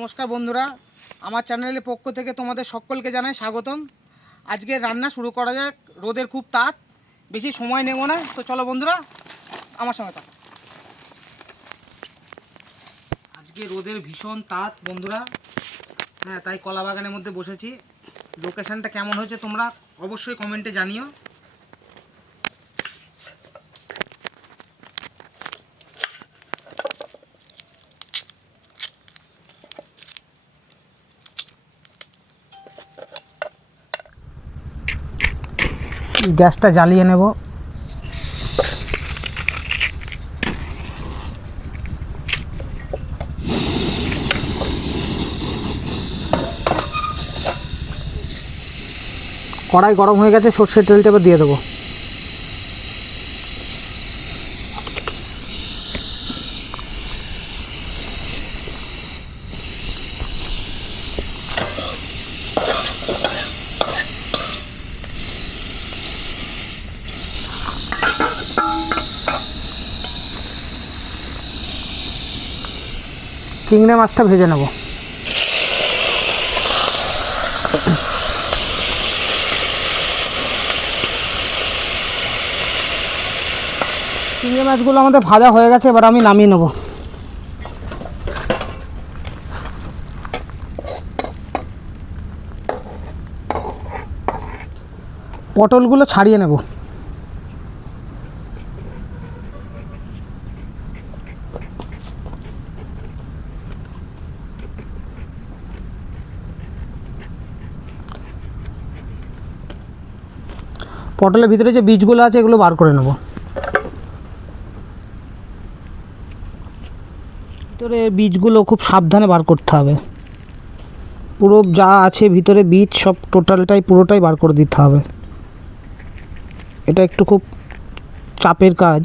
নমস্কার বন্ধুরা, আমার চ্যানেলের পক্ষ থেকে তোমাদের সকলকে জানাই স্বাগতম। আজকে রান্না শুরু করা যাক। রোদের খুব তাপ, বেশি সময় নেব না, তো চলো বন্ধুরা আমার সঙ্গে থাকো। আজকে রোদের ভীষণ তাপ বন্ধুরা, হ্যাঁ, তাই কলা বাগানের মধ্যে বসেছি। লোকেশানটা কেমন হয়েছে তোমরা অবশ্যই কমেন্টে জানিও। গ্যাসটা জ্বালিয়ে নেব। কড়াই গরম হয়ে গেছে, সর্ষের তেলটা এবার দিয়ে দেবো। চিংড়ি মাছটা ভেজে নেব। চিংড়ি মাছগুলো আমাদের ভাজা হয়ে গেছে, এবার আমি নামিয়ে নেব। পটলগুলো ছাড়িয়ে নেব। পটলের ভিতরে যে বীজগুলো আছে এগুলো বার করে নেব। ভিতরে বীজগুলো খুব সাবধানে বার করতে হবে। পুরো যা আছে ভিতরে বীজ সব টোটালটাই পুরোটাই বার করে দিতে হবে। এটা একটু খুব চাপের কাজ।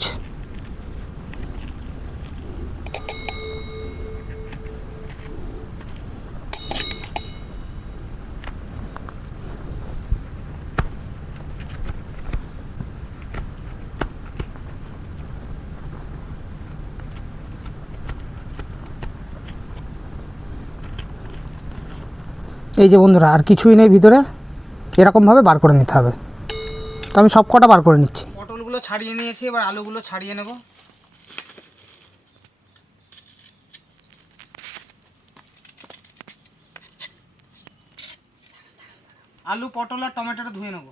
এই যে বন্ধুরা, আর কিছুই নেই ভিতরে, এরকমভাবে বার করে নিতে হবে। তো আমি সব কটা বার করে নিচ্ছি। পটলগুলো ছাড়িয়ে নিয়েছি, এবার আলুগুলো ছাড়িয়ে নেব। আলু, পটল আর টমেটোটা ধুয়ে নেব।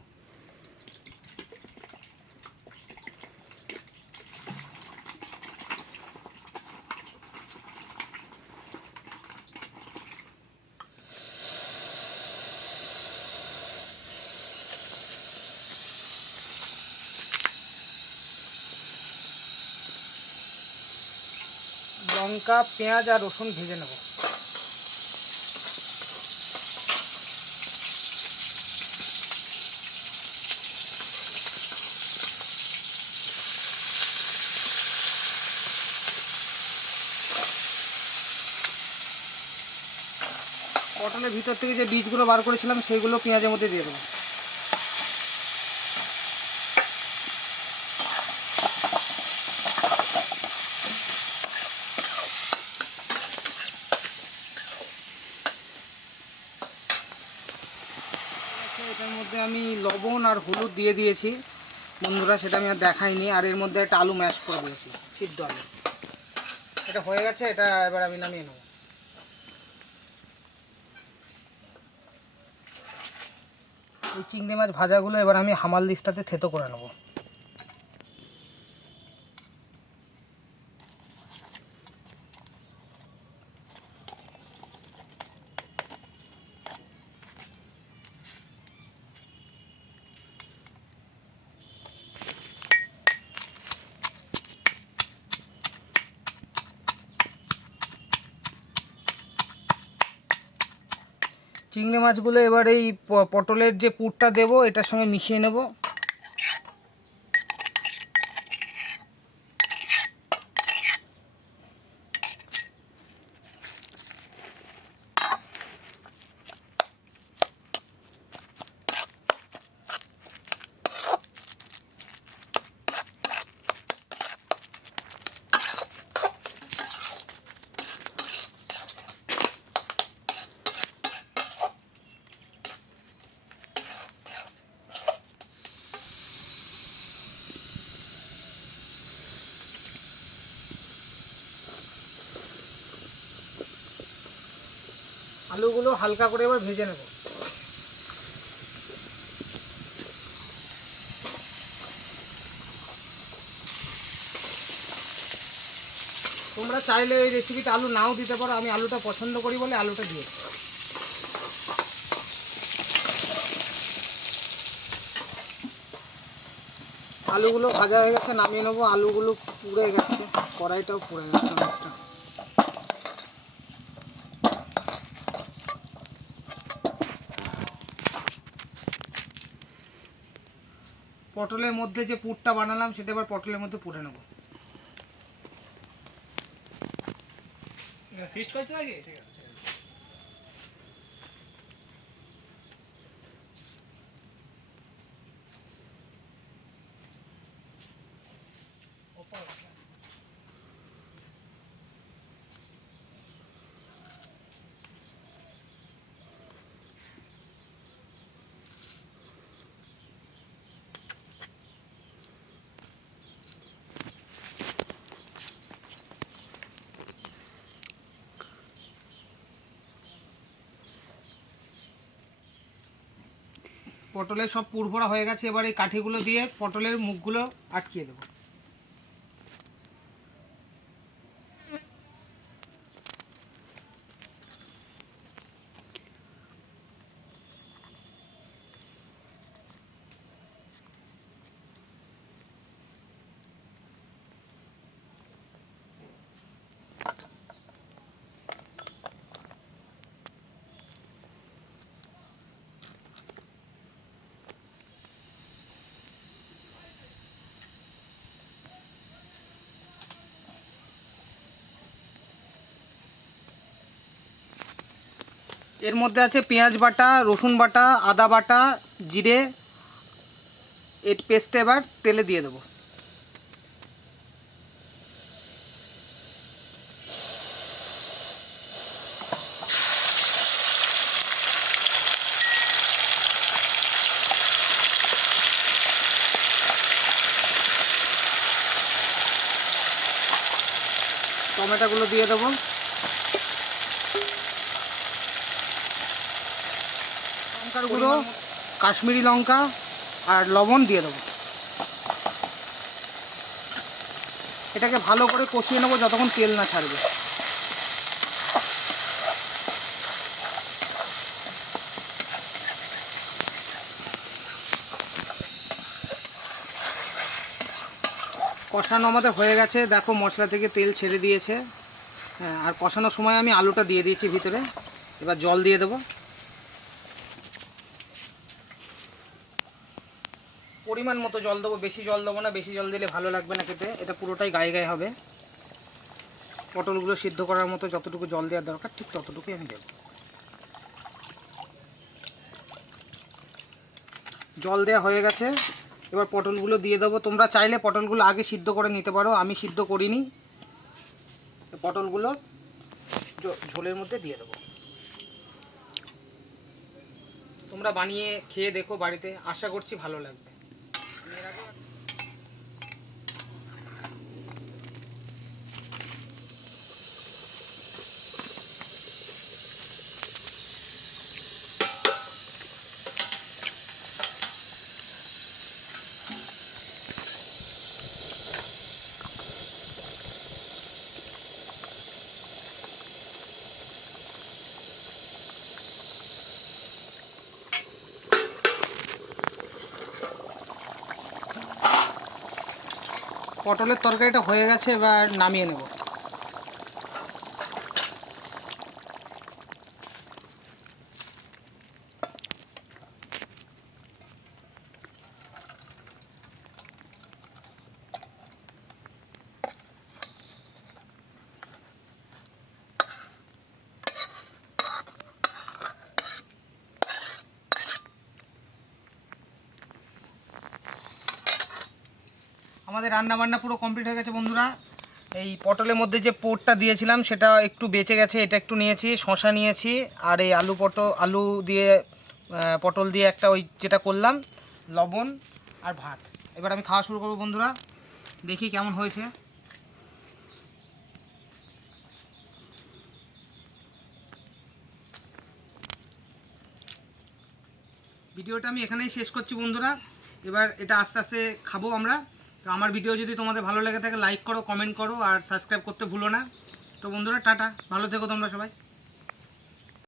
লঙ্কা, পেঁয়াজ আর রসুন ভেজে নেব। পটলের ভিতর থেকে যে বীজগুলো বার করেছিলাম সেইগুলো পেঁয়াজের মধ্যে দিয়ে দেবো। এটার মধ্যে আমি লবণ আর হলুদ দিয়ে দিয়েছি বন্ধুরা, সেটা আমি আর দেখাইনি। আর এর মধ্যে একটা আলু ম্যাশ করে দিয়েছি, সিদ্ধ আলু। এটা হয়ে গেছে, এটা এবার আমি নামিয়ে নেব। এই চিংড়ি মাছ ভাজাগুলো এবার আমি হামাল দিস্তাতে থেতো করে নেব। চিংড়ি মাছগুলো এবার এই পটলের যে পুরটা দেবো এটার সঙ্গে মিশিয়ে নেব। আলুগুলো হালকা করে এবার ভেজে নেব। তোমরা চাইলে এই রেসিপিতে আলু নাও দিতে পারো, আমি আলুটা পছন্দ করি বলে আলুটা দিয়েছি। আলুগুলো ভাজা হয়ে গেছে, নামিয়ে নেবো। আলুগুলো পুড়ে গেছে, কড়াইটাও পুড়ে গেছে অনেকটা। পটলের মধ্যে যে পুরটা বানালাম সেটা এবার পটলের মধ্যে পুড়ে নেবো। ফিস্ট করছে নাকি? ঠিক আছে। পটলের সব পুর ভরা হয়ে গেছে, এবার এই কাঠিগুলো দিয়ে পটলের মুখগুলো আটকিয়ে দেবো। এর মধ্যে আছে পেঁয়াজ বাটা, রসুন বাটা, আদা বাটা, জিরে, এর পেস্ট এবার তেলে দিয়ে দেবো। টমেটোগুলো দিয়ে দেবো। লঙ্কার গুঁড়ো, কাশ্মীরি লঙ্কা আর লবণ দিয়ে দেবো। এটাকে ভালো করে কষিয়ে নেবো যতক্ষণ তেল না ছাড়বে। কষানো আমাদের হয়ে গেছে, দেখো মশলা থেকে তেল ছেড়ে দিয়েছে। হ্যাঁ, আর কষানোর সময় আমি আলুটা দিয়ে দিয়েছি ভিতরে। এবার জল দিয়ে দেবো। পরিমাণ মতো জল দেবো, বেশি জল দেবো না, বেশি জল দিলে ভালো লাগবে না খেতে। এটা পুরোটাই গায়ে গায়ে হবে। পটলগুলো সিদ্ধ করার মতো যতটুকু জল দেওয়ার দরকার ঠিক ততটুকুই আমি দেবো। জল দেওয়া হয়ে গেছে, এবার পটলগুলো দিয়ে দেবো। তোমরা চাইলে পটলগুলো আগে সিদ্ধ করে নিতে পারো, আমি সিদ্ধ করিনি। পটলগুলো ঝোলের মধ্যে দিয়ে দেবো। তোমরা বানিয়ে খেয়ে দেখো বাড়িতে, আশা করছি ভালো লাগবে। পটলের তরকারিটা হয়ে গেছে, এবার নামিয়ে নেব। আমাদের রান্না বান্না পুরো কমপ্লিট হয়ে গেছে বন্ধুরা। এই পটলের মধ্যে যে পোরটা দিয়েছিলাম সেটা একটু বেঁচে গেছে, এটা একটু নিয়েছি, শসা নিয়েছি, আর এই আলু দিয়ে পটল দিয়ে একটা ওই যেটা করলাম, লবণ আর ভাত। এবার আমি খাওয়া শুরু করবো বন্ধুরা, দেখি কেমন হয়েছে। ভিডিওটা আমি এখানেই শেষ করছি বন্ধুরা। এবার এটা আস্তে আস্তে খাবো আমরা। তো আমার ভিডিও যদি তোমাদের ভালো লেগে থাকে লাইক করো, কমেন্ট করো আর সাবস্ক্রাইব করতে ভুলো না। তো বন্ধুরা টাটা, ভালো থেকো তোমরা সবাই।